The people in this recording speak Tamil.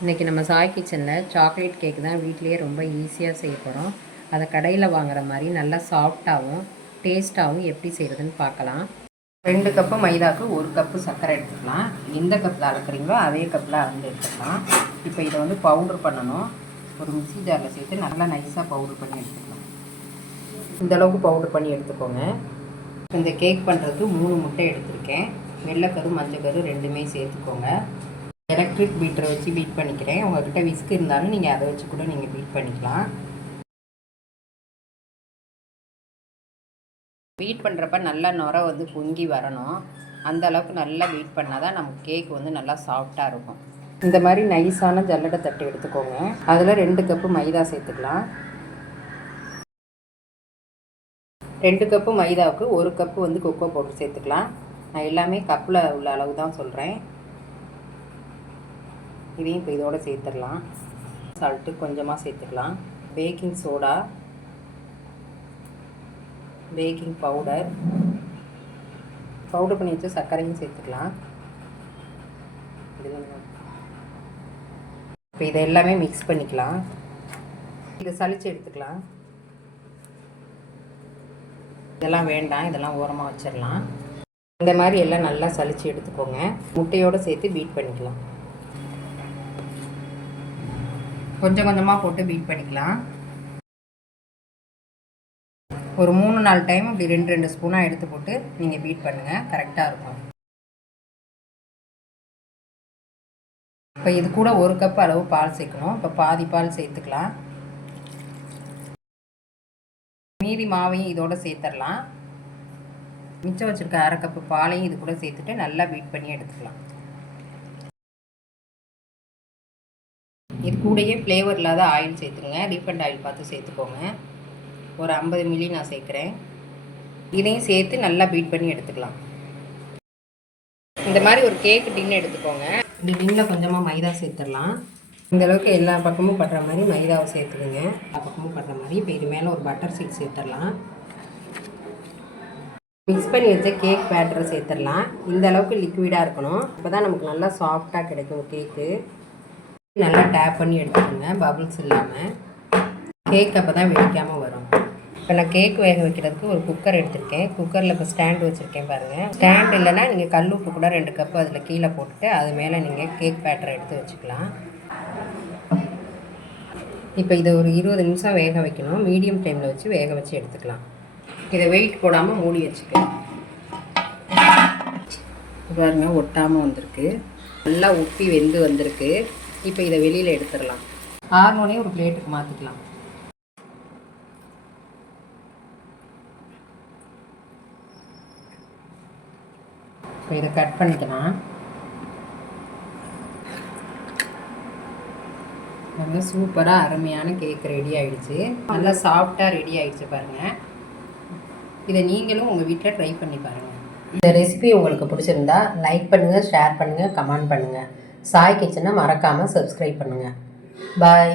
இன்றைக்கி நம்ம சாய் கிச்சனில் சாக்லேட் கேக் தான் வீட்லேயே ரொம்ப ஈஸியாக செய்ய போகிறோம் அதை கடையில் வாங்குற மாதிரி நல்லா சாஃப்டாகவும் டேஸ்ட்டாகவும் எப்படி செய்கிறதுன்னு பார்க்கலாம். ரெண்டு கப்பு மைதாக்கு ஒரு கப்பு சர்க்கரை எடுத்துக்கலாம். எந்த கப்பில் அளக்குறீங்களோ அதே கப்பில் அளந்து எடுத்துக்கலாம். இப்போ இதை வந்து பவுட்ரு பண்ணணும். ஒரு மிக்சி ஜாரில் சேர்த்து நல்லா நைஸாக பவுட்ரு பண்ணி எடுத்துக்கலாம். இந்தளவுக்கு பவுட்ரு பண்ணி எடுத்துக்கோங்க. இந்த கேக் பண்ணுறதுக்கு மூணு முட்டை எடுத்திருக்கேன். வெள்ளைக்கரு மஞ்சக்கரு ரெண்டுமே சேர்த்துக்கோங்க. எலக்ட்ரிக் பீட்டரை வச்சு பீட் பண்ணிக்கிறேன். உங்கள்கிட்ட விஸ்க் இருந்தாலும் நீங்கள் அதை வச்சு கூட நீங்கள் பீட் பண்ணிக்கலாம். பீட் பண்ணுறப்ப நல்லா நுர வந்து பொங்கி வரணும். அந்த அளவுக்கு நல்லா பீட் பண்ணால் தான் நம்ம கேக் வந்து நல்லா சாஃப்டாக இருக்கும். இந்த மாதிரி நைஸான ஜல்லடை தட்டு எடுத்துக்கோங்க. அதில் ரெண்டு கப்பு மைதா சேர்த்துக்கலாம். ரெண்டு கப்பு மைதாவுக்கு ஒரு கப்பு வந்து கொக்கோ பவுடர் சேர்த்துக்கலாம். நான் எல்லாமே கப்பில் உள்ள அளவு தான் சொல்கிறேன் இதையும் இப்போ இதோட சேர்த்துடலாம். சால்ட்டு கொஞ்சமாக சேர்த்துக்கலாம். Baking soda baking powder powder பண்ணி வச்ச சர்க்கரையும் சேர்த்துக்கலாம். இப்போ இதை எல்லாமே மிக்ஸ் பண்ணிக்கலாம். இதை சளிச்சு எடுத்துக்கலாம். இதெல்லாம் வேண்டாம். இதெல்லாம் ஓரமாக வச்சிடலாம். இந்த மாதிரி எல்லாம் நல்லா சளிச்சு எடுத்துக்கோங்க. முட்டையோடு சேர்த்து பீட் பண்ணிக்கலாம். கொஞ்சம் கொஞ்சமாக போட்டு பீட் பண்ணிக்கலாம். ஒரு மூணு நாலு டைம் இப்படி ரெண்டு ரெண்டு ஸ்பூனாக எடுத்து போட்டு நீங்கள் பீட் பண்ணுங்கள் கரெக்டாக இருக்கும். இப்போ இது கூட ஒரு கப் அளவு பால் சேர்க்கணும். இப்போ பாதி பால் சேர்த்துக்கலாம். மீதி மாவையும் இதோட சேர்த்துடலாம் மிச்சம் வச்சுருக்க அரை கப்பு பாலையும் இது கூட சேர்த்துட்டு நல்லா பீட் பண்ணி எடுத்துக்கலாம். இது கூடயே ஃப்ளேவர் இல்லாத ஆயில் சேர்த்துருங்க. ரீஃபண்ட் ஆயில் பார்த்து சேர்த்துக்கோங்க. ஒரு ஐம்பது மில்லி நான் சேர்க்குறேன். இதையும் சேர்த்து நல்லா பீட் பண்ணி எடுத்துக்கலாம். இந்த மாதிரி ஒரு கேக் டின் எடுத்துக்கோங்க. இந்த டின்னில் கொஞ்சமாக மைதா சேர்த்துடலாம். இந்த அளவுக்கு எல்லா பக்கமும் படுற மாதிரி மைதாவை சேர்த்துடுங்க எல்லா பக்கமும் படுற மாதிரி இப்போ இது மேலே ஒரு பட்டர் சீட் சேர்த்துடலாம். மிக்ஸ் பண்ணி வச்ச கேக் பேட்டரை சேர்த்துடலாம். இந்த அளவுக்கு லிக்விடாக இருக்கணும். இப்போ தான் நமக்கு நல்லா சாஃப்டாக கிடைக்கும் கேக்கு நல்லா டேப் பண்ணி எடுத்துக்கோங்க பபுள்ஸ் இல்லாமல் கேக் அப்போ தான் வெடிக்காமல் வரும். இப்போ நான் கேக் வேக வைக்கிறதுக்கு ஒரு குக்கர் எடுத்திருக்கேன். குக்கரில் இப்போ ஸ்டாண்டு வச்சுருக்கேன் பாருங்கள் ஸ்டாண்ட் இல்லைன்னா நீங்கள் கல் உப்பு கூட ரெண்டு கப்பு அதில் கீழே போட்டுட்டு அது மேலே நீங்கள் கேக் பேட்டரை எடுத்து வச்சுக்கலாம். இப்போ இதை ஒரு இருபது நிமிஷம் வேக வைக்கணும். மீடியம் ஃப்ளேமில் வச்சு வேக வச்சு எடுத்துக்கலாம். இதை வெயிட் போடாமல் மூடி வச்சுக்கலாம் பாருங்க ஒட்டாமல் வந்திருக்கு. நல்லா உப்பி வெந்து வந்திருக்கு. இப்போ இதை வெளியில் எடுத்துடலாம். ஹார்மோனே ஒரு பிளேட்டுக்கு மாற்றிக்கலாம் இப்போ இதை கட் பண்ணிக்கலாம் நல்லா சூப்பராக அருமையான கேக் ரெடி ஆயிடுச்சு. நல்லா சாஃப்டாக ரெடி ஆயிடுச்சு பாருங்கள் இதை நீங்களும் உங்கள் வீட்டில் ட்ரை பண்ணி பாருங்கள் இந்த ரெசிபி உங்களுக்கு பிடிச்சிருந்தா லைக் பண்ணுங்கள் ஷேர் பண்ணுங்கள் கமெண்ட் பண்ணுங்கள் சாய் கிச்சனை மறக்காமல் சப்ஸ்கிரைப் பண்ணுங்கள் பாய்